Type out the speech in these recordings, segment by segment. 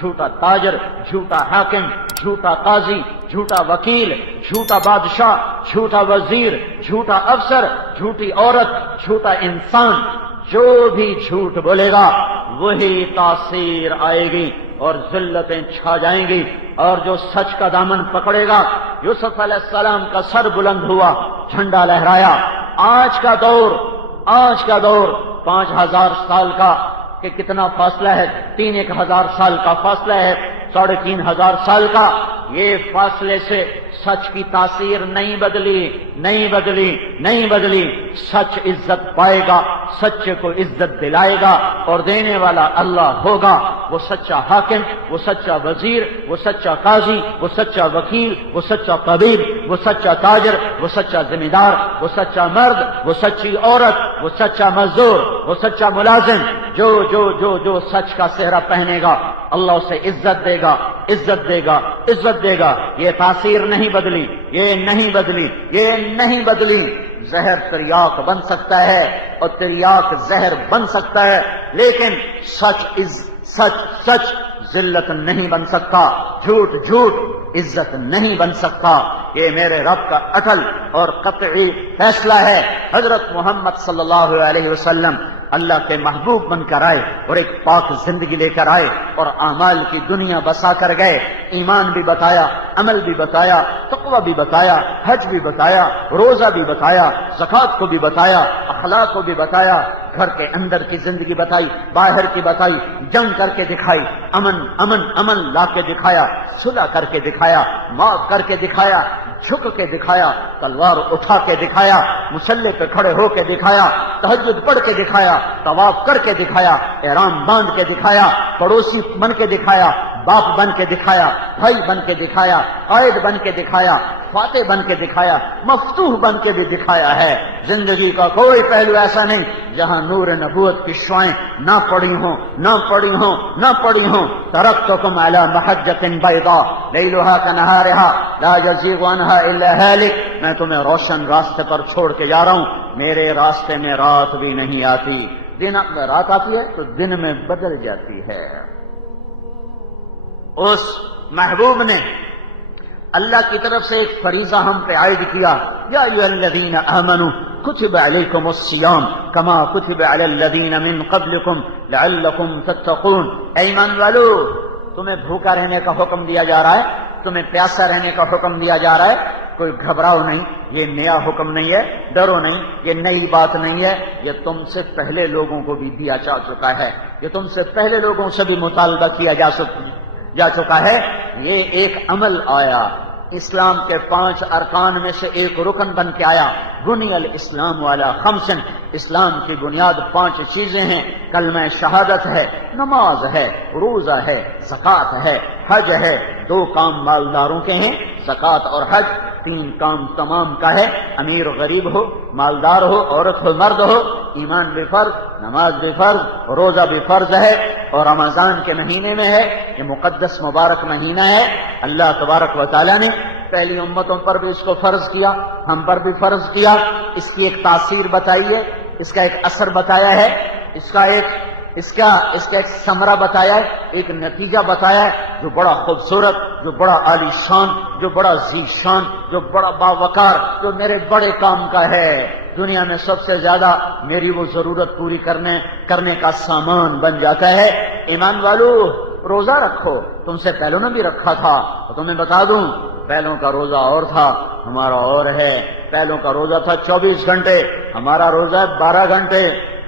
جھوٹا تاجر، جھوٹا حاکم، جھوٹا قاضی، جھوٹا وکیل، جھوٹا بادشاہ، جھوٹا وزیر، جھوٹا افسر، جھوٹی عورت، جھوٹا انسان، جو بھی جھوٹ بولے گا وہی تاثیر آئے گی اور ذلتیں چھا جائیں گی. اور جو سچ کا دامن پکڑے گا، یوسف علیہ السلام کا سر بلند ہوا، جھنڈا لہرایا. آج کا دور 5000 سال کا کہ کتنا فاصلہ ہے، 3000 سال کا فاصلہ ہے، 3500 سال کا. یہ فاصلے سے سچ کی تاثیر نہیں بدلی. سچ عزت پائے گا، سچے کو عزت دلائے گا اور دینے والا اللہ ہوگا. وہ سچا حاکم، وہ سچا وزیر، وہ سچا قاضی، وہ سچا وکیل، وہ سچا طبیب، وہ سچا تاجر، وہ سچا ذمہ دار، وہ سچا مرد، وہ سچی عورت، وہ سچا مزدور، وہ سچا ملازم، جو سچ کا سہرا پہنے گا اللہ اسے عزت دے گا. یہ تاثیر نہیں بدلی. زہر تریاک بن سکتا ہے اور تریاک زہر بن سکتا ہے، لیکن سچ ذلت نہیں بن سکتا، جھوٹ عزت نہیں بن سکتا. یہ میرے رب کا اٹل اور قطعی فیصلہ ہے. حضرت محمد صلی اللہ علیہ وسلم اللہ کے محبوب بن کر آئے اور ایک پاک زندگی لے کر آئے اور اعمال کی دنیا بسا کر گئے. ایمان بھی بتایا، عمل بھی بتایا، تقوی بھی بتایا، حج بھی بتایا، روزہ بھی بتایا، زکوٰۃ کو بھی بتایا، اخلاق کو بھی بتایا، گھر کے اندر کی زندگی بتائی، باہر کی بتائی، جنگ کر کے دکھائی، امن لا کے دکھایا، صلح کر کے دکھایا، معاف کر کے دکھایا، جھک کے دکھایا، تلوار اٹھا کے دکھایا، مسلح پہ کھڑے ہو کے دکھایا، تہجد پڑھ کے دکھایا، طواف کر کے دکھایا، احرام باندھ کے دکھایا، پڑوسی بن کے دکھایا، باپ بن کے دکھایا، بھائی بن کے دکھایا، قائد بن کے دکھایا، فاتح بن کے دکھایا، مفتوح بن کے بھی دکھایا ہے. زندگی کا کوئی پہلو ایسا نہیں جہاں نور نبوت کی شعائیں نہ پڑی ہوں. ترکتکم علی محجۃ بیضاء لیلھا کنہارھا لا یزیغ عنھا الا ھالک. میں تمہیں روشن راستے پر چھوڑ کے جا رہا ہوں. میرے راستے میں رات بھی نہیں آتی. دن میں رات آتی ہے تو دن میں بدل جاتی ہے. اس محبوب نے اللہ کی طرف سے ایک فریضہ ہم پہ عائد کیا. یا ایھا الذین آمنوا کتب علیکم الصیام کما کتب علی الذین من قبلکم لعلکم تتقون. اے ایمان والو، تمہیں بھوکا رہنے کا حکم دیا جا رہا ہے، تمہیں پیاسا رہنے کا حکم دیا جا رہا ہے. کوئی گھبراؤ نہیں، یہ نیا حکم نہیں ہے. ڈرو نہیں، یہ نئی بات نہیں ہے. یہ تم سے پہلے لوگوں کو بھی دیا جا چکا ہے. یہ تم سے پہلے لوگوں سے بھی مطالبہ کیا جا چکا ہے. یہ ایک عمل آیا، اسلام کے 5 ارکان میں سے ایک رکن بن کے آیا. بنی الاسلام والا خمسن. اسلام کی بنیاد 5 چیزیں ہیں. کلمہ شہادت ہے، نماز ہے، روزہ ہے، زکوٰۃ ہے، حج ہے. 2 کام مالداروں کے ہیں، زکوٰۃ اور حج. 3 کام تمام کا ہے، امیر غریب ہو، مالدار ہو، عورت ہو، مرد ہو. ایمان بھی فرض، نماز بھی فرض، روزہ بھی فرض ہے. اور رمضان کے مہینے میں ہے، یہ مقدس مبارک مہینہ ہے. اللہ تبارک و تعالیٰ نے پہلی امتوں پر بھی اس کو فرض کیا، ہم پر بھی فرض کیا. اس کی ایک تاثیر بتائی ہے، اس کا ایک اثر بتایا ہے، اس کا ایک ثمرہ بتایا ہے، ایک نتیجہ بتایا ہے جو بڑا خوبصورت، جو بڑا عالی شان، جو بڑا ذی شان، جو بڑا باوقار، جو میرے بڑے کام کا ہے. دنیا میں سب سے زیادہ میری وہ ضرورت پوری کرنے کا سامان بن جاتا ہے. ایمان والو، روزہ رکھو. تم سے پہلوں نے بھی رکھا تھا. تو تمہیں بتا دوں، پہلوں کا روزہ اور تھا، ہمارا اور ہے. پہلوں کا روزہ تھا 24 گھنٹے، ہمارا روزہ ہے 12 گھنٹے،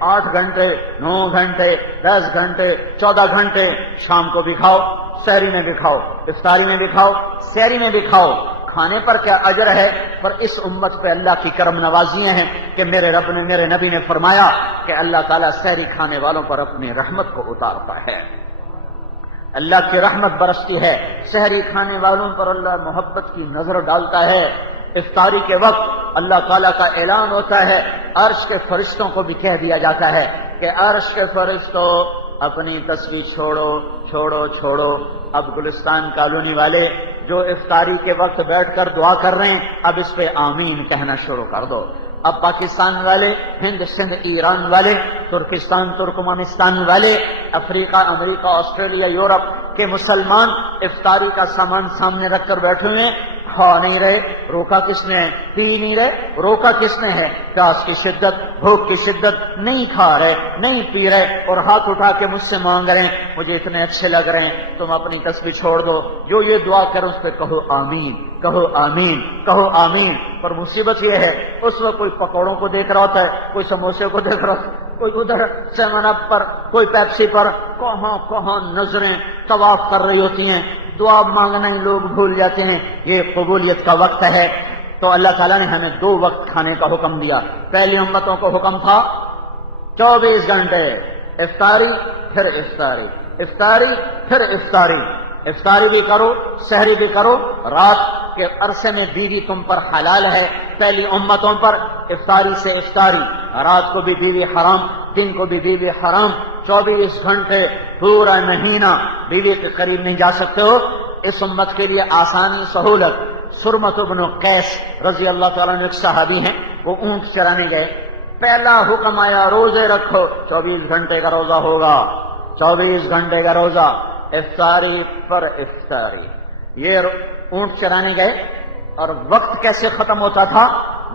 8 گھنٹے، 9 گھنٹے، 10 گھنٹے، 14 گھنٹے. شام کو بھی کھاؤ، سحری میں بھی کھاؤ، افطاری میں بھی کھاؤ، سحری میں بھی کھاؤ. کھانے پر کیا اجر ہے، پر اس امت پہ اللہ کی کرم نوازیاں ہیں کہ میرے رب نے، میرے نبی نے فرمایا کہ اللہ تعالیٰ سحری کھانے والوں پر اپنی رحمت کو اتارتا ہے. اللہ کی رحمت برستی ہے. سحری کھانے والوں پر اللہ محبت کی نظر ڈالتا ہے. افطاری کے وقت اللہ تعالیٰ کا اعلان ہوتا ہے. عرش کے فرشتوں کو بھی کہہ دیا جاتا ہے کہ عرش کے فرشتوں اپنی تسبیح چھوڑو. اب گلستان کالونی والے جو افطاری کے وقت بیٹھ کر دعا کر رہے ہیں، اب اس پہ آمین کہنا شروع کر دو. اب پاکستان والے، ہند، سندھ، ایران والے، ترکستان، ترکمانستان والے، افریقہ، امریکہ، آسٹریلیا، یورپ، کہ مسلمان افطاری کا سامان سامنے رکھ کر بیٹھے ہوئے ہیں، کھا نہیں رہے، روکا کس نے ہے؟ پی نہیں رہے، روکا کس نے ہے؟ پیاس کی شدت، بھوک کی شدت، نہیں کھا رہے، نہیں پی رہے، اور ہاتھ اٹھا کے مجھ سے مانگ رہے ہیں مجھے اتنے اچھے لگ رہے ہیں، تم اپنی تسبیح چھوڑ دو، جو یہ دعا کرو اس پہ کہو آمین، کہو آمین، کہو آمین۔ پر مصیبت یہ ہے اس وقت کوئی پکوڑوں کو دیکھ رہا ہوتا ہے، کوئی سموسے کو دیکھ رہا ہوتا ہے، کوئی ادھر 7 اپ پر، کوئی پیپسی پر، کہاں کہاں نظریں طواف کر رہی ہوتی ہیں، دعا مانگنا ہی لوگ بھول جاتے ہیں۔ یہ قبولیت کا وقت ہے، تو اللہ تعالیٰ نے ہمیں 2 وقت کھانے کا حکم دیا۔ پہلی امتوں کو حکم تھا 24 گھنٹے افطاری پھر افطاری، افطاری پھر افطاری، افطاری بھی کرو، سحری بھی کرو، رات کے عرصے میں بیوی تم پر حلال ہے۔ پہلی امتوں پر افطاری سے افطاری، رات کو بھی بیوی حرام، دن کو بھی بیوی حرام، 24 گھنٹے پورا مہینہ بیوی کے قریب نہیں جا سکتے ہو۔ اس امت کے لیے آسانی سہولت، سرمت بن قیس رضی اللہ تعالیٰ عنہ ایک صحابی ہیں، وہ اونٹ چرانے گئے، پہلا حکم آیا روزے رکھو، 24 گھنٹے کا روزہ ہوگا، 24 گھنٹے کا روزہ، افطاری پر افطاری۔ یہ اونٹ چرانے گئے اور وقت کیسے ختم ہوتا تھا؟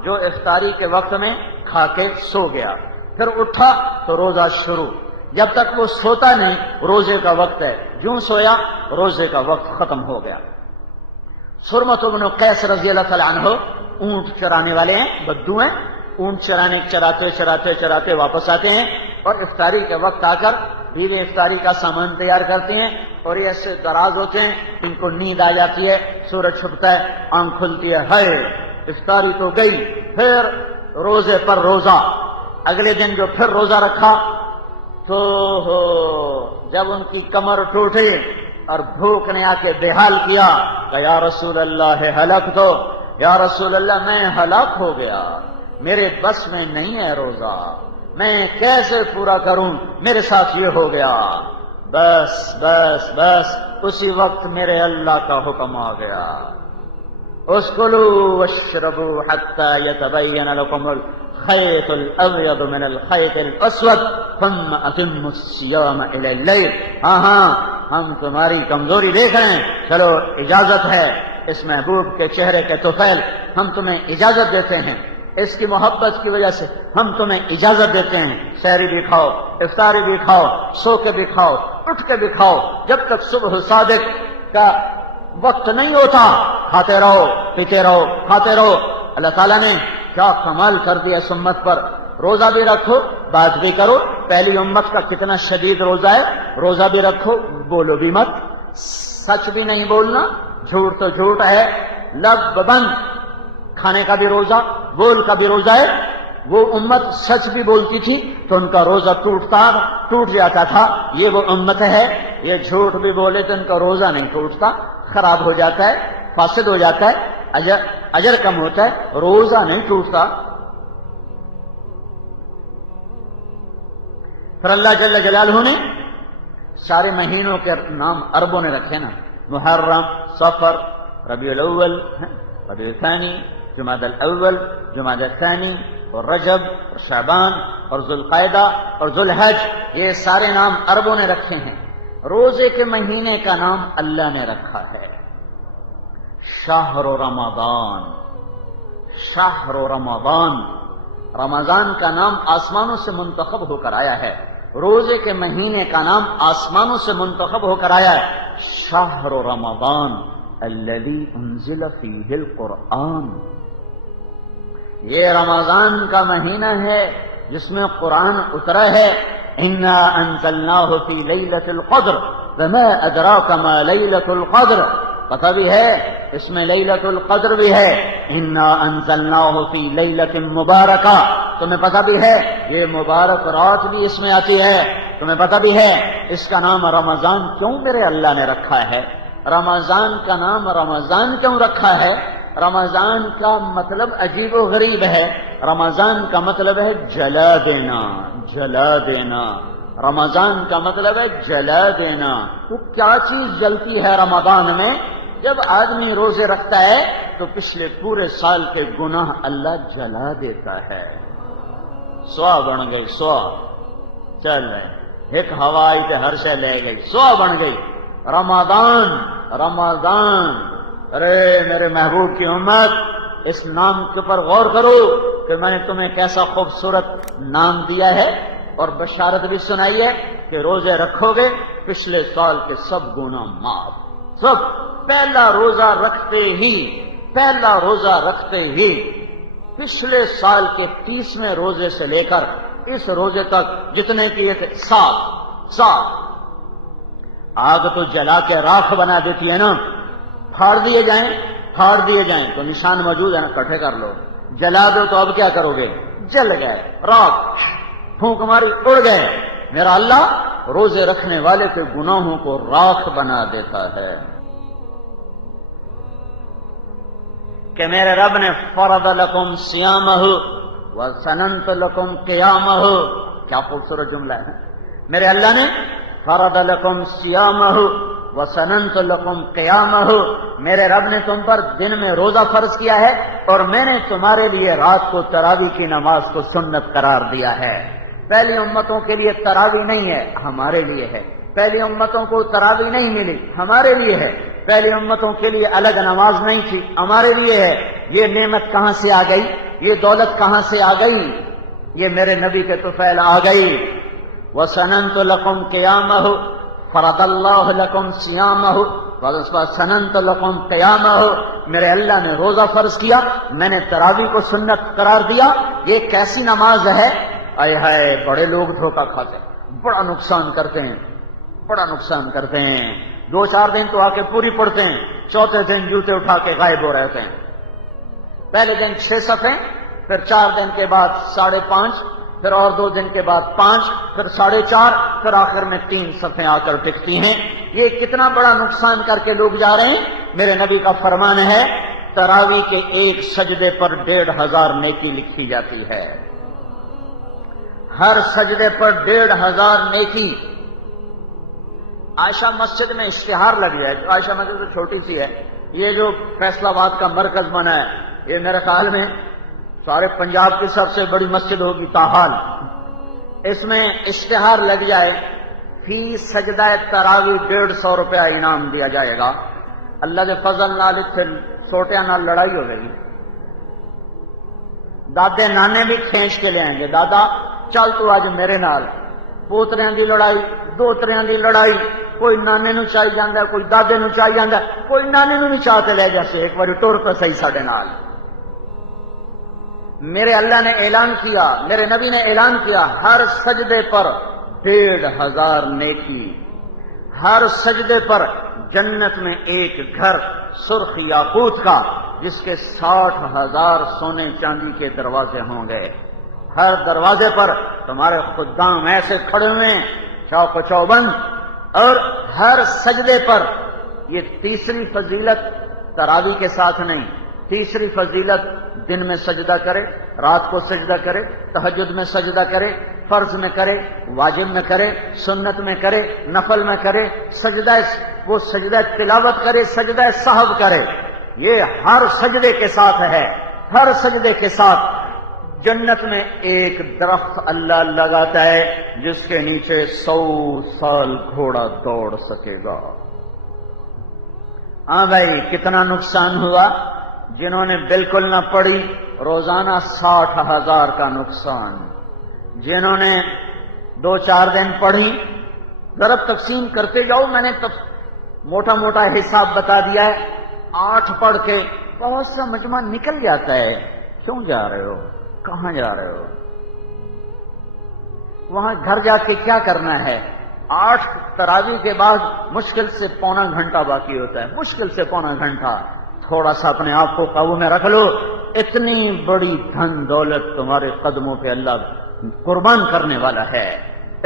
جو افطاری کے وقت میں کھا کے سو گیا، پھر اٹھا تو روزہ شروع، جب تک وہ سوتا نہیں روزے کا وقت ہے، جوں سویا روزے کا وقت ختم ہو گیا۔ سرمت بن قیس رضی اللہ تعالیٰ عنہ اونٹ چرانے والے ہیں، بدو ہیں، اونٹ چراتے واپس آتے ہیں اور افطاری کے وقت آ کر بیوی افطاری کا سامان تیار کرتے ہیں، اور یہ ایسے دراز ہوتے ہیں، ان کو نیند آ جاتی ہے، سورج چھپتا ہے، آنکھ کھلتی ہے، ہائے افطاری تو گئی، پھر روزے پر روزہ۔ اگلے دن جو پھر روزہ رکھا تو جب ان کی کمر ٹوٹی اور بھوک نے آ کے بے حال کیا کہ یا رسول اللہ ہلاک دو، یا رسول اللہ میں ہلاک ہو گیا، میرے بس میں نہیں ہے روزہ، میں کیسے پورا کروں، میرے ساتھ یہ ہو گیا۔ بس بس بس اسی وقت میرے اللہ کا حکم آ گیا، اسکلوا واشربوا حتى يتبين لكم الخيط الابيض من الخيط الاسود ثم اتموا الصيام الى الليل۔ ہاں ہم تمہاری کمزوری دیکھ رہے ہیں، چلو اجازت ہے، اس محبوب کے چہرے کے طفیل ہم تمہیں اجازت دیتے ہیں، اس کی محبت کی وجہ سے ہم تمہیں اجازت دیتے ہیں، سحری بھی کھاؤ، افطاری بھی کھاؤ، سو کے بھی کھاؤ، اٹھ کے بھی کھاؤ، جب تک صبح صادق کا وقت نہیں ہوتا کھاتے رہو، پیتے رہو، کھاتے رہو۔ اللہ تعالیٰ نے کیا کمال کر دیا اس امت پر، روزہ بھی رکھو، بات بھی کرو۔ پہلی امت کا کتنا شدید روزہ ہے، روزہ بھی رکھو، بولو بھی مت، سچ بھی نہیں بولنا، جھوٹ تو جھوٹ ہے، لب بند، کھانے کا بھی روزہ، بول کا بھی روزہ ہے۔ وہ امت سچ بھی بولتی تھی تو ان کا روزہ ٹوٹ جاتا تھا، یہ وہ امت ہے یہ جھوٹ بھی بولے تو ان کا روزہ نہیں ٹوٹتا، خراب ہو جاتا ہے، فاسد ہو جاتا ہے، اجر کم ہوتا ہے، روزہ نہیں ٹوٹتا۔ پھر اللہ جل جلالہ نے سارے مہینوں کے نام عربوں نے رکھے نا، محرم، صفر، ربیع الاول، ربیع الثانی، جمادی الاول، جمادی الثانی، اور رجب اور شعبان اور ذوالقعدہ اور ذوالحج، یہ سارے نام عربوں نے رکھے ہیں۔ روزے کے مہینے کا نام اللہ نے رکھا ہے شہر رمضان، شہر رمضان، رمضان کا نام آسمانوں سے منتخب ہو کر آیا ہے، روزے کے مہینے کا نام آسمانوں سے منتخب ہو کر آیا ہے شہر رمضان الذی انزل فیہ القرآن۔ یہ رمضان کا مہینہ ہے جس میں قرآن اترا ہے، انا انزلناہ فی لیلۃ القدر وما ادراک ما لیلۃ القدر، پتہ بھی ہے اس میں لیلۃ القدر بھی ہے، انا انزلناہ فی لیلۃ مبارکہ، تمہیں پتہ بھی ہے یہ مبارک رات بھی اس میں آتی ہے، تمہیں پتہ بھی ہے اس کا نام رمضان کیوں میرے اللہ نے رکھا ہے، رمضان کا نام رمضان کیوں رکھا ہے؟ رمضان کا مطلب عجیب و غریب ہے، رمضان کا مطلب ہے جلا دینا، جلا دینا، رمضان کا مطلب ہے جلا دینا۔ تو کیا چیز جلتی ہے رمضان میں؟ جب آدمی روزے رکھتا ہے تو پچھلے پورے سال کے گناہ اللہ جلا دیتا ہے، سوا بن گئی، سوا چل رہے، ایک ہوا آئی تو ہر شے لے گئی، سوا بن گئی، رمضان رمضان، ارے میرے محبوب کی امت، اس نام کے پر غور کرو کہ میں نے تمہیں کیسا خوبصورت نام دیا ہے، اور بشارت بھی سنائی ہے کہ روزے رکھو گے پچھلے سال کے سب گناہ معاف، سب۔ پہلا روزہ رکھتے ہی پچھلے سال کے 30ویں روزے سے لے کر اس روزے تک جتنے کیے تھے 7 آگ تو جلا کے راکھ بنا دیتی ہے نا، پھاڑ دیے جائیں تو نشان موجود ہے نا، اکٹھے کر لو، جلا دو تو اب کیا کرو گے؟ جل گئے، راکھ پھونک ماری اڑ گئے۔ میرا اللہ روزے رکھنے والے کے گناہوں کو راکھ بنا دیتا ہے کہ میرے رب نے فرض لکم صیامہ وسننت لکم قیامہ، کیا خوبصورت جملہ ہے۔ میرے اللہ نے فرض لکم صیامہ وسننت لکم قیامہ، میرے رب نے تم پر دن میں روزہ فرض کیا ہے اور میں نے تمہارے لیے رات کو تراویح کی نماز کو سنت قرار دیا ہے۔ پہلی امتوں کے لیے تراویح نہیں ہے، ہمارے لیے ہے۔ پہلی امتوں کو تراویح نہیں ملی، ہمارے لیے ہے۔ پہلی امتوں کے لیے الگ نماز نہیں تھی، ہمارے لیے ہے۔ یہ نعمت کہاں سے آ گئی؟ یہ دولت کہاں سے آ گئی؟ یہ میرے نبی کے طفیل آ گئی۔ وَسَنَنْتُ لَكُمْ قِيَامَهُ فَرَضَ اللَّهُ لَكُمْ صِيَامَهُ وَسَنَنْتُ لَكُمْ قِيَامَهُ، میرے اللہ نے روزہ فرض کیا، میں نے تراویح کو سنت قرار دیا۔ یہ کیسی نماز ہے؟ آئے ہائے، بڑے لوگ دھوکہ کھاتے ہیں، بڑا نقصان کرتے ہیں۔ 2-4 دن تو آ کے پوری پڑھتے ہیں، چوتھے دن جوتے اٹھا کے غائب ہو رہتے ہیں۔ پہلے دن 6 صفحے، پھر 4 دن کے بعد 5.5، پھر اور 2 دن کے بعد 5، پھر 4.5، پھر آخر میں 3 صفحے آ کر ٹکتی ہیں۔ یہ کتنا بڑا نقصان کر کے لوگ جا رہے ہیں۔ میرے نبی کا فرمان ہے تراویح کے ایک سجدے پر 1,500 نیکی لکھی جاتی ہے، ہر سجدے پر 1,500 نیکی۔ عائشہ مسجد میں اشتہار لگ گیا ہے، عائشہ مسجد تو چھوٹی سی ہے، یہ جو فیصل آباد کا مرکز بنا ہے، یہ میرے خیال میں سارے پنجاب کی سب سے بڑی مسجد ہوگی تاحال۔ اس میں اشتہار لگ جائے، فی سجدہ تراویح 150 روپیہ انعام دیا جائے گا۔ اللہ کے فضل نال پھر چھوٹیاں نال لڑائی ہو گئی، دادے نانے بھی کھینچ کے لے آئیں گے، دادا چل تو آج میرے نال، پوتریاں دی لڑائی، دوتریاں دی لڑائی، کوئی نانے نو چاہی جاندا ہے، کوئی دادے نو چاہی جاندا ہے، کوئی نانے نو نہیں چاہتے لے جیسے ایک بار ٹور پہ صحیح ساڈے نال۔ میرے اللہ نے اعلان کیا، میرے نبی نے اعلان کیا، ہر سجدے پر 1,500 نیکی، ہر سجدے پر جنت میں ایک گھر سرخ یاقوت کا جس کے 60,000 سونے چاندی کے دروازے ہوں گے۔ ہر دروازے پر تمہارے خدام ایسے کھڑے ہوئے ہیں چوک و چوبند، اور ہر سجدے پر یہ تیسری فضیلت تراویح کے ساتھ نہیں، تیسری فضیلت دن میں سجدہ کرے، رات کو سجدہ کرے، تہجد میں سجدہ کرے، فرض میں کرے، واجب میں کرے، سنت میں کرے، نفل میں کرے، وہ سجدہ تلاوت کرے، سجدہ سہو کرے۔ یہ ہر سجدے کے ساتھ ہے، ہر سجدے کے ساتھ جنت میں ایک درخت اللہ لگاتا ہے جس کے نیچے 100 سال گھوڑا دوڑ سکے گا۔ ہاں بھائی، کتنا نقصان ہوا؟ جنہوں نے بالکل نہ پڑھی روزانہ 60,000 کا نقصان، جنہوں نے 2-4 دن پڑھی ضرب تقسیم کرتے جاؤ، میں نے موٹا موٹا حساب بتا دیا ہے، 8 پڑھ کے بہت سا مجمع نکل جاتا ہے۔ کیوں جا رہے ہو؟ کہاں جا رہے ہو؟ وہاں گھر جا کے کیا کرنا ہے؟ 8 تراویح کے بعد مشکل سے پونا گھنٹہ باقی ہوتا ہے، مشکل سے پونا گھنٹہ۔ تھوڑا سا اپنے آپ کو قابو میں رکھ لو، اتنی بڑی دھن دولت تمہارے قدموں پہ اللہ قربان کرنے والا ہے،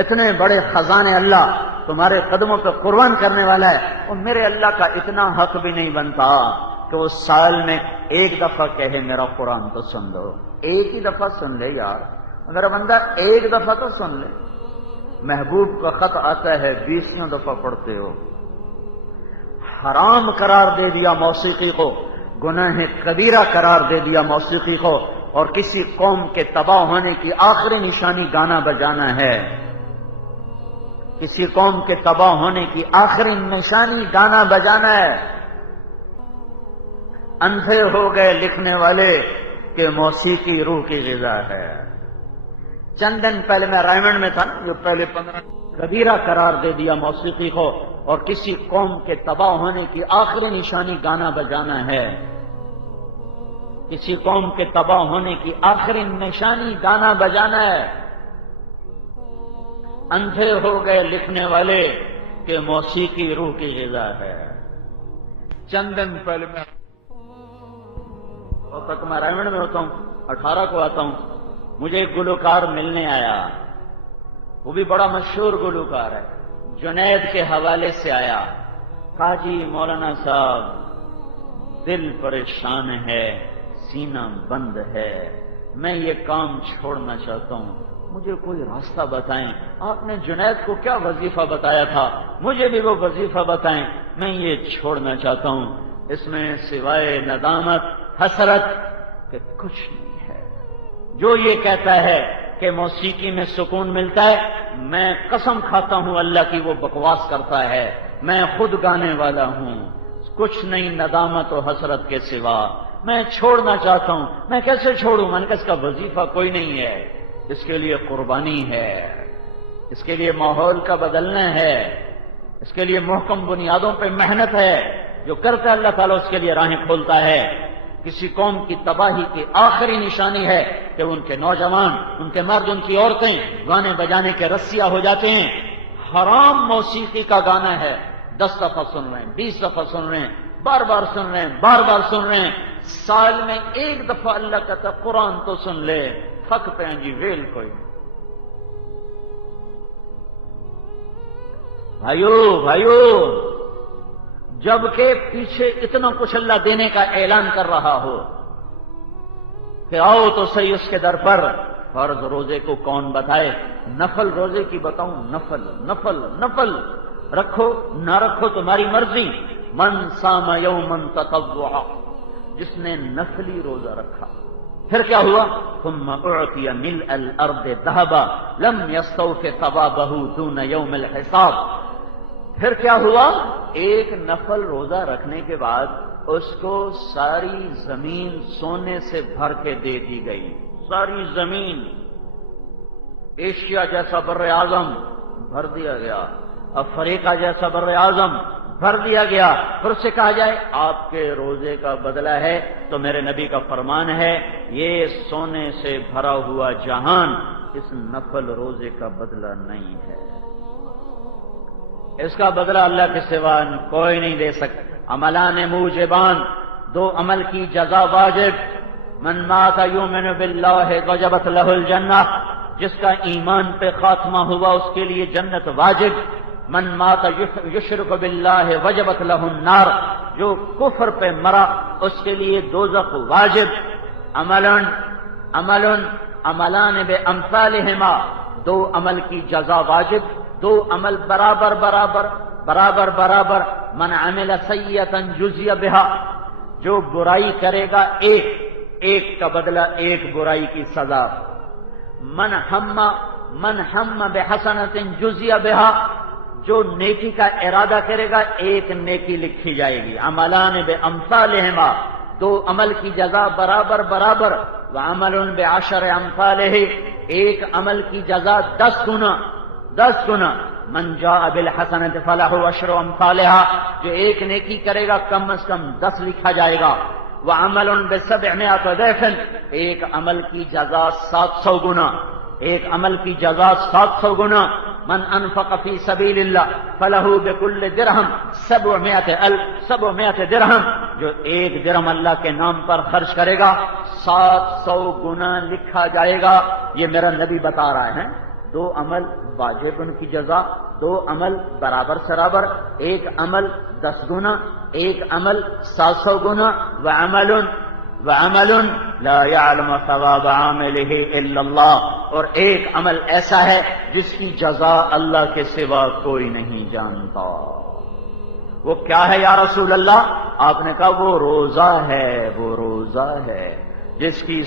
اتنے بڑے خزانے اللہ تمہارے قدموں پہ قربان کرنے والا ہے۔ اور میرے اللہ کا اتنا حق بھی نہیں بنتا کہ وہ سال میں 1 دفعہ کہے میرا قرآن تو سن لو، ایک ہی دفعہ سن لے یار، میرا بندہ 1 دفعہ تو سن لے۔ محبوب کا خط آتا ہے 20 دفعہ پڑھتے ہو۔ حرام قرار دے دیا موسیقی کو، گناہ کبیرہ قرار دے دیا موسیقی کو، اور کسی قوم کے تباہ ہونے کی آخری نشانی گانا بجانا ہے۔ کسی قوم کے تباہ ہونے کی آخری نشانی گانا بجانا ہے۔ اندھے ہو گئے لکھنے والے کہ موسیقی روح کی غذا ہے۔ چند دن پہلے میں رائمنڈ میں تھا، جو پہلے 15 کبیرہ قرار دے دیا موسیقی کو، اور کسی قوم کے تباہ ہونے کی آخری نشانی گانا بجانا ہے۔ کسی قوم کے تباہ ہونے کی آخری نشانی گانا بجانا ہے۔ اندھے ہو گئے لکھنے والے کہ موسیقی روح کی غذا ہے۔ چند دن پہلے میں تک میں رائمنڈ میں ہوتا ہوں، 18 کو آتا ہوں، مجھے ایک گلوکار ملنے آیا، وہ بھی بڑا مشہور گلوکار ہے، جنید کے حوالے سے آیا، کہا جی مولانا صاحب دل پریشان ہے، سینہ بند ہے، میں یہ کام چھوڑنا چاہتا ہوں، مجھے کوئی راستہ بتائیں۔ آپ نے جنید کو کیا وظیفہ بتایا تھا، مجھے بھی وہ وظیفہ بتائیں، میں یہ چھوڑنا چاہتا ہوں، اس میں سوائے ندامت حسرت کہ کچھ نہیں ہے۔ جو یہ کہتا ہے کہ موسیقی میں سکون ملتا ہے، میں قسم کھاتا ہوں اللہ کی وہ بکواس کرتا ہے، میں خود گانے والا ہوں، کچھ نہیں ندامت و حسرت کے سوا، میں چھوڑنا چاہتا ہوں۔ میں کیسے چھوڑوں؟ میں نے کہا اس کا وظیفہ کوئی نہیں ہے، اس کے لیے قربانی ہے، اس کے لیے ماحول کا بدلنا ہے، اس کے لیے محکم بنیادوں پہ محنت ہے، جو کرتا ہے اللہ تعالیٰ اس کے لیے راہیں کھولتا ہے۔ کسی قوم کی تباہی کی آخری نشانی ہے کہ ان کے نوجوان، ان کے مرد، ان کی عورتیں گانے بجانے کے رسیا ہو جاتے ہیں۔ حرام موسیقی کا گانا ہے، 10 دفعہ سن رہے ہیں، 20 دفعہ سن رہے ہیں، بار بار سن رہے ہیں، بار بار سن رہے ہیں، سال میں ایک دفعہ اللہ کہتا قرآن تو سن لے، حق پہ ہیں جی ویل کوئی۔ بھائیو جبکہ پیچھے اتنا کچھ اللہ دینے کا اعلان کر رہا ہو کہ آؤ تو صحیح اس کے در پر۔ فرض روزے کو کون بتائے؟ نفل روزے کی بتاؤں؟ نفل نفل نفل، رکھو نہ رکھو تمہاری مرضی۔ من صام یوما تطوعا، جس نے نفلی روزہ رکھا، پھر کیا ہوا؟ ثم اعطی ملء الارض ذهبا لم يستوف ثوابه دون یوم الحساب۔ پھر کیا ہوا؟ ایک نفل روزہ رکھنے کے بعد اس کو ساری زمین سونے سے بھر کے دے دی گئی، ساری زمین، ایشیا جیسا بر اعظم بھر دیا گیا، افریقہ جیسا بر اعظم بھر دیا گیا۔ پھر سے کہا جائے آپ کے روزے کا بدلہ ہے، تو میرے نبی کا فرمان ہے یہ سونے سے بھرا ہوا جہان اس نفل روزے کا بدلہ نہیں ہے، اس کا بدلہ اللہ کے سوا کوئی نہیں دے سکتا۔ عملان موجبان، 2 عمل کی جزا واجب۔ من مات یؤمن باللہ وجبت لہ الجنہ، جس کا ایمان پہ خاتمہ ہوا اس کے لیے جنت واجب۔ من مات یشرک باللہ وجبت لہ النار، جو کفر پہ مرا اس کے لیے دوزخ واجب۔ عملان بامثالہما، 2 عمل کی جزا واجب، 2 عمل برابر برابر برابر برابر۔ من عمل سیئۃ جزی بہا، جو برائی کرے گا ایک کا بدلہ 1 برائی کی سزا۔ من ہم بحسنۃ جزی بہا، جو نیکی کا ارادہ کرے گا 1 نیکی لکھی جائے گی۔ عملان بامثالہما، 2 عمل کی جزا برابر برابر۔ وعمل بعشر امثالہ، 1 عمل کی جزا 10 گنا 10 گنا۔ من جاء بالحسنۃ فلہ عشر امثالہا، جو 1 نیکی کرے گا کم از کم 10 لکھا جائے گا۔ وعمل ب700 ضعف، 1 عمل کی جزا 700 گنا، 1 عمل کی جزا 700 گنا۔ من انفق فی سبیل اللہ فلہ بکل درہم 700 درہم، جو 1 درہم اللہ کے نام پر خرچ کرے گا 700 گنا لکھا جائے گا۔ یہ میرا نبی بتا رہا ہے۔ 2 عمل واجب ان کی جزا، 2 عمل برابر سرابر، 1 عمل 10 گنا، 1 عمل 700 گنا۔ وعمل لا يعلم ثواب عاملہ الا اللہ، اور 1 عمل ایسا ہے جس کی جزا اللہ کے سوا کوئی نہیں جانتا۔ وہ کیا ہے یا رسول اللہ؟ آپ نے کہا وہ روزہ ہے، وہ روزہ ہے جس کی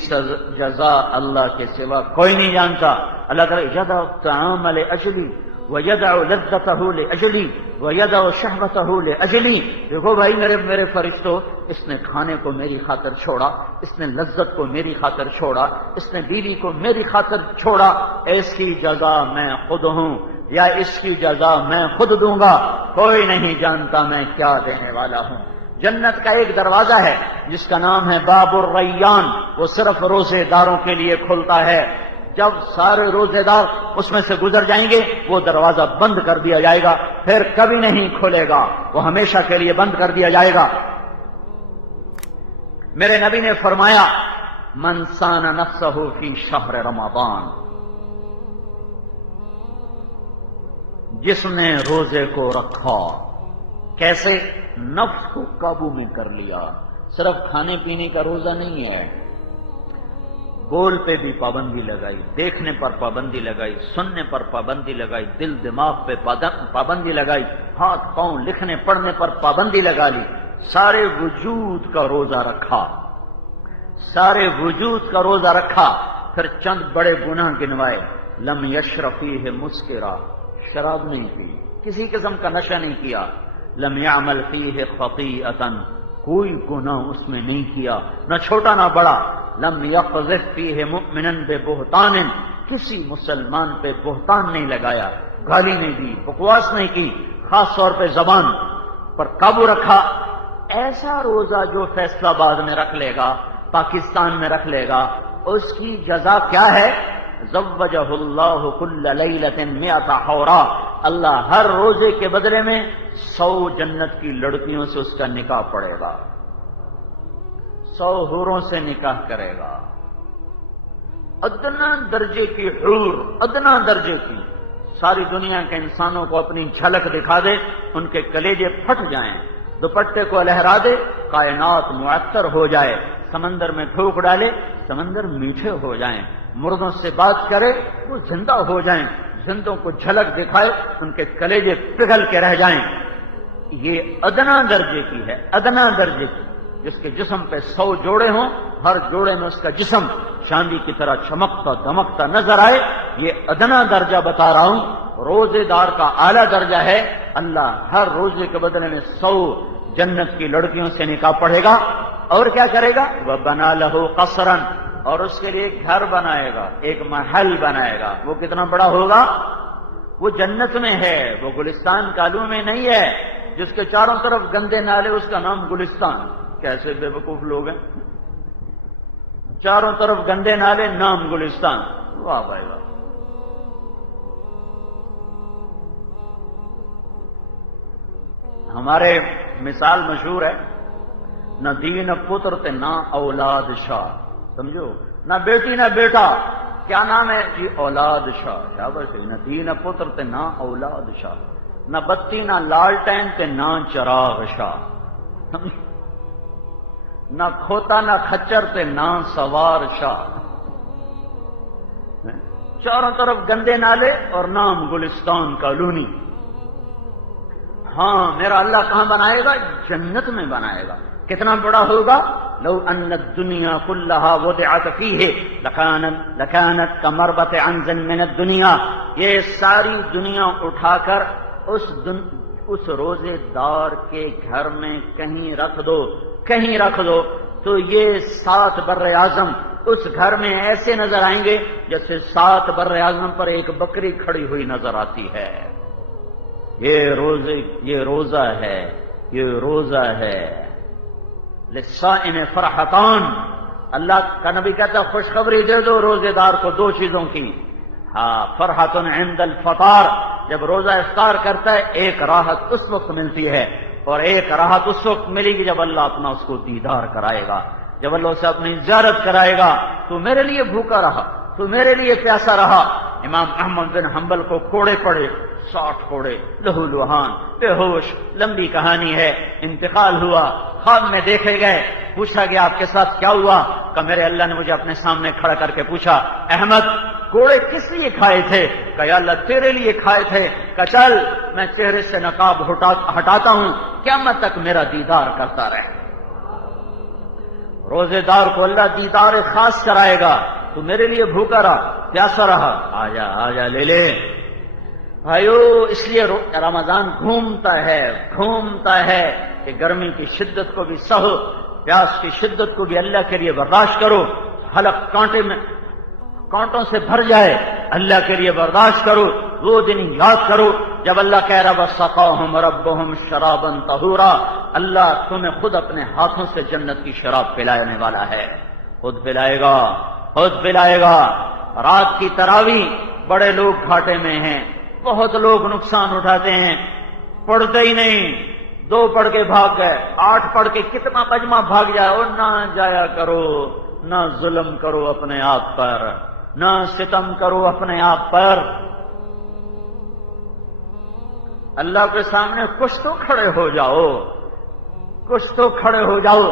جزا اللہ کے سوا کوئی نہیں جانتا۔ اللہ تعالیٰ یدع الطعام لاجلی وَيَدَعُ لَذَّتَهُ لِأَجْلِي وَيَدَعُ شَهْوَتَهُ لِأَجْلِي۔ دیکھو بھائی میرے فرشتوں، اس نے کھانے کو میری خاطر چھوڑا، اس نے لذت کو میری خاطر چھوڑا، اس نے بیوی کو میری خاطر چھوڑا، اس کی جزا میں خود ہوں یا اس کی جزا میں خود دوں گا، کوئی نہیں جانتا میں کیا دینے والا ہوں۔ جنت کا ایک دروازہ ہے جس کا نام ہے باب الریان، وہ صرف روزے داروں کے لیے کھلتا ہے۔ جب سارے روزے دار اس میں سے گزر جائیں گے وہ دروازہ بند کر دیا جائے گا، پھر کبھی نہیں کھلے گا، وہ ہمیشہ کے لیے بند کر دیا جائے گا۔ میرے نبی نے فرمایا من سان نفسہ فی شہر رمضان، جس نے روزے کو رکھا، کیسے؟ نفس کو قابو میں کر لیا۔ صرف کھانے پینے کا روزہ نہیں ہے، بول پہ بھی پابندی لگائی، دیکھنے پر پابندی لگائی، سننے پر پابندی لگائی، دل دماغ پہ پابندی لگائی، ہاتھ پاؤں لکھنے پڑھنے پر پابندی لگا لی، سارے وجود کا روزہ رکھا، سارے وجود کا روزہ رکھا۔ پھر چند بڑے گناہ گنوائے، لم یشرب فیہ مسکرا، شراب نہیں پی، کسی قسم کا نشہ نہیں کیا، لم یعمل فیہ خطیئۃ، کوئی گناہ اس میں نہیں کیا، نہ چھوٹا نہ بڑا، لم یقذف فیہ مؤمنا ببہتان، کسی مسلمان پہ بہتان نہیں لگایا، گالی نہیں دی، بکواس نہیں کی، خاص طور پہ زبان پر قابو رکھا۔ ایسا روزہ جو فیصلہ آباد میں رکھ لے گا، پاکستان میں رکھ لے گا، اس کی جزا کیا ہے؟ زوجہ اللہ کل لیلۃ مئۃ حورا، اللہ ہر روزے کے بدلے میں 100 جنت کی لڑکیوں سے اس کا نکاح پڑے گا، 100 حوروں سے نکاح کرے گا، ادنا درجے کی حور، ادنا درجے کی، ساری دنیا کے انسانوں کو اپنی جھلک دکھا دے، ان کے کلیجے پھٹ جائیں، دوپٹے کو لہرا دے، کائنات معطر ہو جائے، سمندر میں پھونک ڈالے، سمندر میٹھے ہو جائیں، مردوں سے بات کرے وہ زندہ ہو جائیں، زندوں کو جھلک دکھائے ان کے کلیجے پگھل کے رہ جائیں۔ یہ ادنا درجے کی ہے، ادنا درجے کی، جس کے جسم پہ 100 جوڑے ہوں، ہر جوڑے میں اس کا جسم چاندی کی طرح چمکتا دمکتا نظر آئے، یہ ادنا درجہ بتا رہا ہوں۔ روزے دار کا اعلیٰ درجہ ہے، اللہ ہر روزے کے بدلے میں 100 جنت کی لڑکیوں سے نکاح پڑھے گا، اور کیا کرے گا؟ وَبَنَا لَهُ قَصْرًا، اور اس کے لیے ایک گھر بنائے گا، ایک محل بنائے گا۔ وہ کتنا بڑا ہوگا؟ وہ جنت میں ہے، وہ گلستان کالو میں نہیں ہے جس کے چاروں طرف گندے نالے، اس کا نام گلستان۔ کیسے بے وقوف لوگ ہیں، چاروں طرف گندے نالے، نام گلستان۔ واہ بھائی واہ۔ ہمارے مثال مشہور ہے، نہ دین پتر تے نہ اولاد شاہ، سمجھو، نہ بیٹی نہ بیٹا، کیا نام ہے جی؟ اولاد شاہ۔ شاباش، نہ دین پتر تے نہ اولاد شاہ، نہ بتی نہ لالٹین تے نہ چراغ شاہ، نہ کھوتا نہ کھچر تے نہ سوار شاہ، چاروں طرف گندے نالے اور نام گلستان کالونی۔ ہاں، میرا اللہ کہاں بنائے گا؟ جنت میں بنائے گا۔ کتنا بڑا ہوگا؟ لو ان الدنیا کلھا وضعت فیہ لکانت کمربۃ عنز من الدنیا، یہ ساری دنیا اٹھا کر اس روزے دار کے گھر میں کہیں رکھ دو، کہیں رکھ دو، تو یہ 7 بر اعظم اس گھر میں ایسے نظر آئیں گے جیسے 7 بر اعظم پر ایک بکری کھڑی ہوئی نظر آتی ہے۔ یہ روزہ ہے، یہ روزہ ہے۔ للصائم فرحتان، اللہ کا نبی کہتا ہے خوشخبری دے دو روزے دار کو 2 چیزوں کی۔ ہاں، فرحت عند الفطار، جب روزہ افطار کرتا ہے ایک راحت اس وقت ملتی ہے، اور ایک راحت اس وقت ملے گی جب اللہ اپنا اس کو دیدار کرائے گا، جب اللہ اسے اپنی زیارت کرائے گا۔ تو میرے لیے بھوکا رہا، تو میرے لیے پیاسا رہا۔ امام احمد بن حنبل کو کوڑے پڑے، 60 کوڑے، لہو لوہان، بے ہوش، لمبی کہانی ہے۔ انتقال ہوا، خواب میں دیکھے گئے، پوچھا گیا آپ کے ساتھ کیا ہوا؟ کہ میرے اللہ نے مجھے اپنے سامنے کھڑا کر کے پوچھا، احمد کوڑے کس لیے کھائے تھے؟ کہ یا اللہ تیرے لیے کھائے تھے۔ کہ چل میں چہرے سے نقاب ہٹاتا ہوں، قیامت تک میرا دیدار کرتا رہے۔ روزے دار کو اللہ دیدار خاص کرائے گا۔ تو میرے لیے بھوکا رہا، پیاسا رہا، آجا آجا لے لے۔ بھائیو اس لیے رمضان گھومتا ہے کہ گرمی کی شدت کو بھی سہو، پیاس کی شدت کو بھی اللہ کے لیے برداشت کرو، حلق کانٹوں سے بھر جائے اللہ کے لیے برداشت کرو، وہ دن یاد کرو جب اللہ کہہ رہا وَسَقَاهُمْ رَبُّهُمْ شَرَابًا طَهُورًا، اللہ تمہیں خود اپنے ہاتھوں سے جنت کی شراب پلانے والا ہے، خود پلائے گا۔ رات کی تراویح بڑے لوگ گھاٹے میں ہیں، بہت لوگ نقصان اٹھاتے ہیں، پڑھتے ہی نہیں، 2 پڑھ کے بھاگ گئے، 8 پڑھ کے کتنا مجمع بھاگ جائے، اور نہ جایا کرو، نہ ظلم کرو اپنے آپ پر، نہ ستم کرو اپنے آپ پر۔ اللہ کے سامنے کچھ تو کھڑے ہو جاؤ،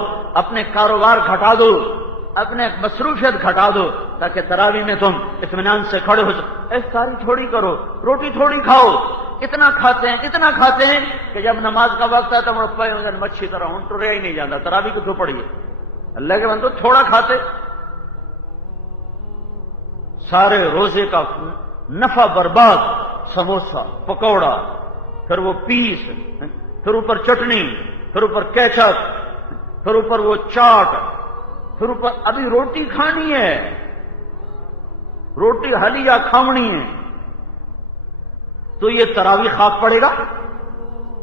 اپنے کاروبار گھٹا دو، اپنے مصروفیت گھٹا دو، تاکہ تراویح میں تم اطمینان سے کھڑے ہو جاؤ۔ افطاری تھوڑی کرو، روٹی تھوڑی کھاؤ، اتنا کھاتے ہیں کہ جب نماز کا وقت ہے تو مچھی طرح ہوں ٹریا ہی نہیں جاتا، تراویح کو تو پڑھیے اللہ کے بندو تھوڑا کھاتے، سارے روزے کا نفع برباد، سموسہ پکوڑا، پھر وہ پیس، پھر اوپر چٹنی، پھر اوپر کیچپ، پھر اوپر وہ چاٹ، پھر اوپر ابھی روٹی کھانی ہے، روٹی حلیہ کھاونی ہے، تو یہ تراویح خاک پڑے گا،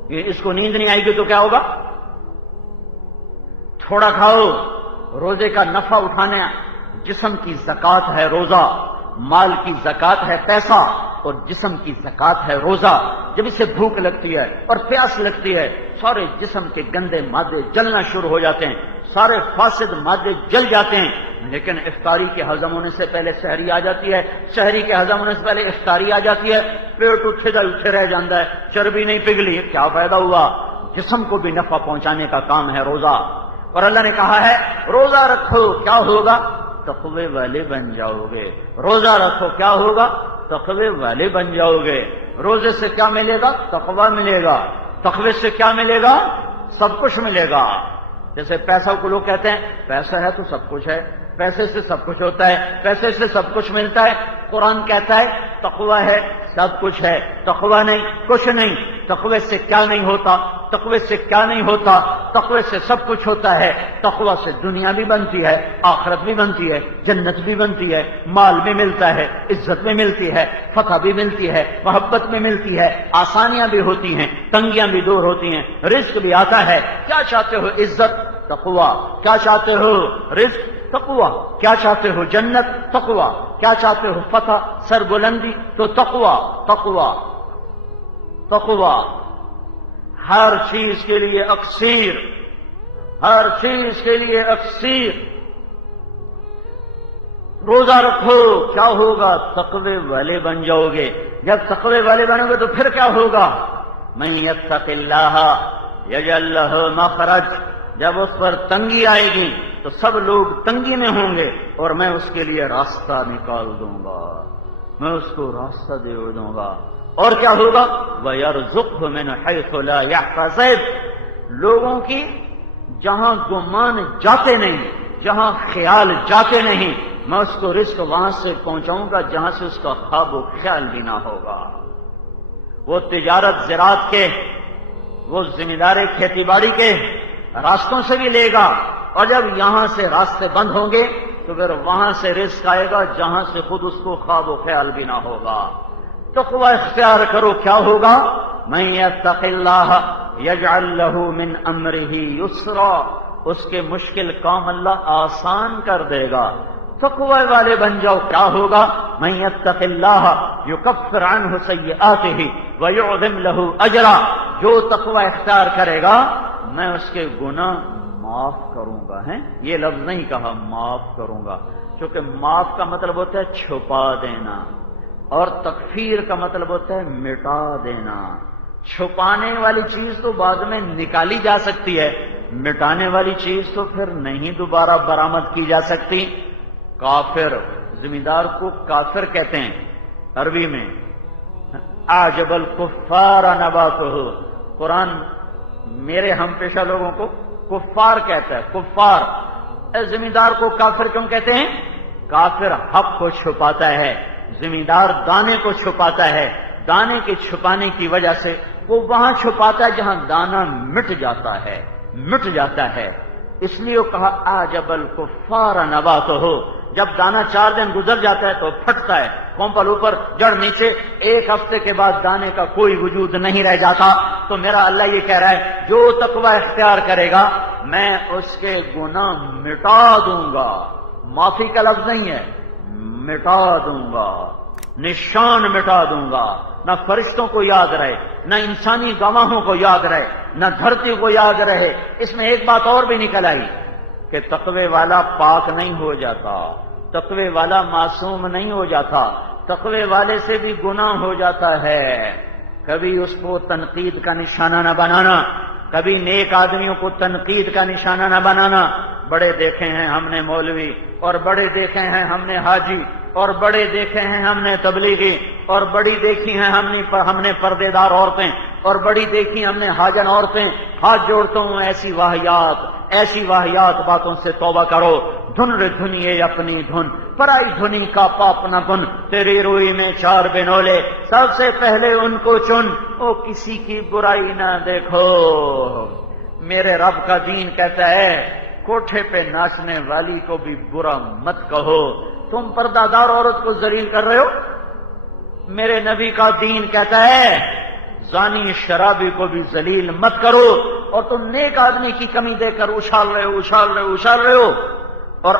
یہ اس کو نیند نہیں آئے گی تو کیا ہوگا؟ تھوڑا کھاؤ، روزے کا نفع اٹھانے، جسم کی زکات ہے روزہ، مال کی زکات ہے پیسہ، اور جسم کی زکات ہے روزہ۔ جب اسے بھوک لگتی ہے اور پیاس لگتی ہے، سارے جسم کے گندے مادے جلنا شروع ہو جاتے ہیں، سارے فاسد مادے جل جاتے ہیں، لیکن افطاری کے ہضم ہونے سے پہلے سحری آ جاتی ہے، سحری کے ہضم ہونے سے پہلے افطاری آ جاتی ہے، پیٹ اٹھے رہ جاتا ہے، چربی نہیں پگھلی، کیا فائدہ ہوا؟ جسم کو بھی نفع پہنچانے کا کام ہے روزہ۔ اور اللہ نے کہا ہے روزہ رکھو، کیا ہوگا؟ تقوی والے بن جاؤ گے۔ روزہ رکھو، کیا ہوگا؟ تقوی والے بن جاؤ گے۔ روزے سے کیا ملے گا؟ تقوی ملے گا۔ تقوی سے کیا ملے گا؟ سب کچھ ملے گا۔ جیسے پیسہ کو لوگ کہتے ہیں پیسہ ہے تو سب کچھ ہے، پیسے سے سب کچھ ہوتا ہے، پیسے سے سب کچھ ملتا ہے۔ قرآن کہتا ہے تقوی ہے سب کچھ ہے، تقوی نہیں کچھ نہیں۔ تقوی سے کیا نہیں ہوتا؟ تقوی سے کیا نہیں ہوتا؟ تقوی سے سب کچھ ہوتا ہے۔ تقوی سے دنیا بھی بنتی ہے، آخرت بھی بنتی ہے، جنت بھی بنتی ہے، مال بھی ملتا ہے، عزت بھی ملتی ہے، فتح بھی ملتی ہے، محبت بھی ملتی ہے، آسانیاں بھی ہوتی ہیں، تنگیاں بھی دور ہوتی ہیں، رزق بھی آتا ہے۔ کیا چاہتے ہو؟ عزت؟ تقوی۔ کیا چاہتے ہو؟ رزق؟ تقوی۔ کیا چاہتے ہو؟ جنت؟ تقوی۔ کیا چاہتے ہو؟ فتح، سربلندی؟ تو تقوی۔ تقوی ہر چیز کے لیے اکسیر، ہر چیز کے لیے اکسیر۔ روزہ رکھو، کیا ہوگا؟ تقوی والے بن جاؤ گے۔ جب تقوی والے بنو گے تو پھر کیا ہوگا؟ من یتق اللہ یجعل لہ مخرج۔ جب اس پر تنگی آئے گی تو سب لوگ تنگی میں ہوں گے، اور میں اس کے لیے راستہ نکال دوں گا، میں اس کو راستہ دے دوں گا۔ اور کیا ہوگا؟ وَيَرْزُقْهُ مِنْ حَيْثُ لَا يَحْتَسِبُ۔ لوگوں کی جہاں گمان جاتے نہیں، جہاں خیال جاتے نہیں، میں اس کو رزق وہاں سے پہنچاؤں گا جہاں سے اس کا خواب و خیال بھی نہ ہوگا۔ وہ تجارت زراعت کے، وہ ذمہ داری کھیتی باڑی کے راستوں سے بھی لے گا، اور جب یہاں سے راستے بند ہوں گے تو پھر وہاں سے رزق آئے گا جہاں سے خود اس کو خواب و خیال بھی نہ ہوگا۔ تقوی اختیار کرو، کیا ہوگا؟ من یتق اللہ یجعل لہ من امرہ یسرا۔ اس کے مشکل کام اللہ آسان کر دے گا۔ تقوی والے بن جاؤ، کیا ہوگا؟ من یتق اللہ یکفر عنہ سیئاتہ ویعظم لہ اجرا۔ جو تقوی اختیار کرے گا میں اس کے گناہ معاف کروں گا۔ یہ لفظ نہیں کہا معاف کروں گا، کیونکہ معاف کا مطلب ہوتا ہے چھپا دینا، اور تکفیر کا مطلب ہوتا ہے مٹا دینا۔ چھپانے والی چیز تو بعد میں نکالی جا سکتی ہے، مٹانے والی چیز تو پھر نہیں دوبارہ برآمد کی جا سکتی۔ کافر، ذمہ دار کو کافر کہتے ہیں عربی میں۔ اعجب الکفار نباتہ، قرآن میرے ہم پیشہ لوگوں کو کفار کہتا ہے، کفار۔ ذمہ دار کو کافر کیوں کہتے ہیں؟ کافر حق کو چھپاتا ہے، ذمہ دار دانے کو چھپاتا ہے، دانے کے چھپانے کی وجہ سے وہ وہاں چھپاتا ہے جہاں دانا مٹ جاتا ہے. اس لیے وہ کہا اعجب الکفار نباتہ، جب دانا 4 دن گزر جاتا ہے تو پھٹتا ہے، کونپل اوپر جڑ نیچے، 1 ہفتے کے بعد دانے کا کوئی وجود نہیں رہ جاتا. تو میرا اللہ یہ کہہ رہا ہے جو تقوی اختیار کرے گا میں اس کے گناہ مٹا دوں گا. معافی کا لفظ نہیں ہے، مٹا دوں گا، نشان مٹا دوں گا. نہ فرشتوں کو یاد رہے، نہ انسانی گواہوں کو یاد رہے، نہ دھرتی کو یاد رہے. اس میں ایک بات اور بھی نکل آئی کہ تقوی والا پاک نہیں ہو جاتا، تقوی والا معصوم نہیں ہو جاتا، تقوی والے سے بھی گناہ ہو جاتا ہے. کبھی اس کو تنقید کا نشانہ نہ بنانا، کبھی نیک آدمیوں کو تنقید کا نشانہ نہ بنانا. بڑے دیکھے ہیں ہم نے مولوی، اور بڑے دیکھے ہیں ہم نے حاجی، اور بڑے دیکھے ہیں ہم نے تبلیغی، اور بڑی دیکھی ہیں ہم نے پردے دار عورتیں، اور بڑی دیکھی ہم نے حاجن عورتیں. ہاتھ جوڑتا ہوں ایسی واہیات باتوں سے توبہ کرو. دھن رے دھنیے اپنی دھن، پرائی دھنی کا پاپ نہ کن. تیری روئی میں 4 بنولے، سب سے پہلے ان کو چن. او کسی کی برائی نہ دیکھو. میرے رب کا دین کہتا ہے کوٹھے پہ ناچنے والی کو بھی برا مت کہو. تم پردہ دار عورت کو ذلیل کر رہے ہو. میرے نبی کا دین کہتا ہے زانی شرابی کو بھی ذلیل مت کرو. اور تم نیک آدمی کی کمی دیکھ کر اچھال رہے ہو. اور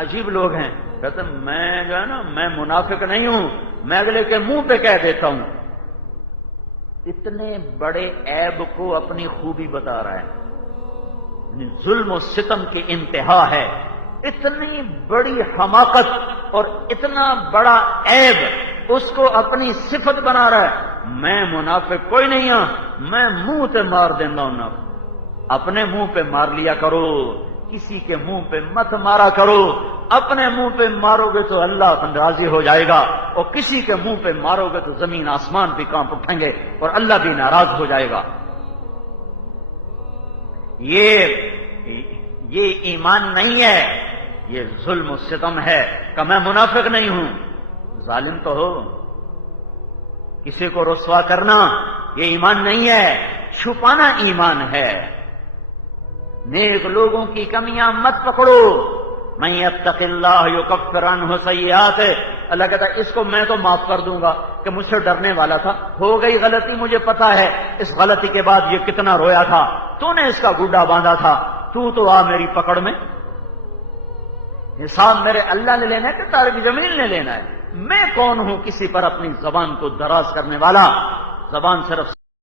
عجیب لوگ ہیں، کہتے ہیں میں جو ہے نا میں منافق نہیں ہوں، میں اگلے کے منہ پہ کہہ دیتا ہوں. اتنے بڑے عیب کو اپنی خوبی بتا رہا ہے. ظلم و ستم کی انتہا ہے. اتنی بڑی حماقت اور اتنا بڑا عیب اس کو اپنی صفت بنا رہا ہے. میں منافق کوئی نہیں ہوں، میں منہ پہ مار دینا ہوں. اپنے منہ پہ مار لیا کرو، کسی کے منہ پہ مت مارا کرو. اپنے منہ پہ مارو گے تو اللہ راضی ہو جائے گا، اور کسی کے منہ پہ مارو گے تو زمین آسمان بھی کانپ اٹھیں گے اور اللہ بھی ناراض ہو جائے گا. یہ ایمان نہیں ہے، یہ ظلم و ستم ہے کہ میں منافق نہیں ہوں. ظالم تو ہو، کسی کو رسوا کرنا یہ ایمان نہیں ہے، چھپانا ایمان ہے. نیک لوگوں کی کمیاں مت پکڑو. من یتق اللہ یکفر عنہ سیئات، اللہ کہتا ہے اس کو میں تو معاف کر دوں گا کہ مجھ سے ڈرنے والا تھا، ہو گئی غلطی مجھے پتا ہے، اس غلطی کے بعد یہ کتنا رویا تھا، تو نے اس کا گڈا باندھا تھا، تو آ میری پکڑ میں. حساب میرے اللہ نے لینا ہے کہ طارق جمیل نے لینا ہے؟ میں کون ہوں کسی پر اپنی زبان کو دراز کرنے والا؟ زبان صرف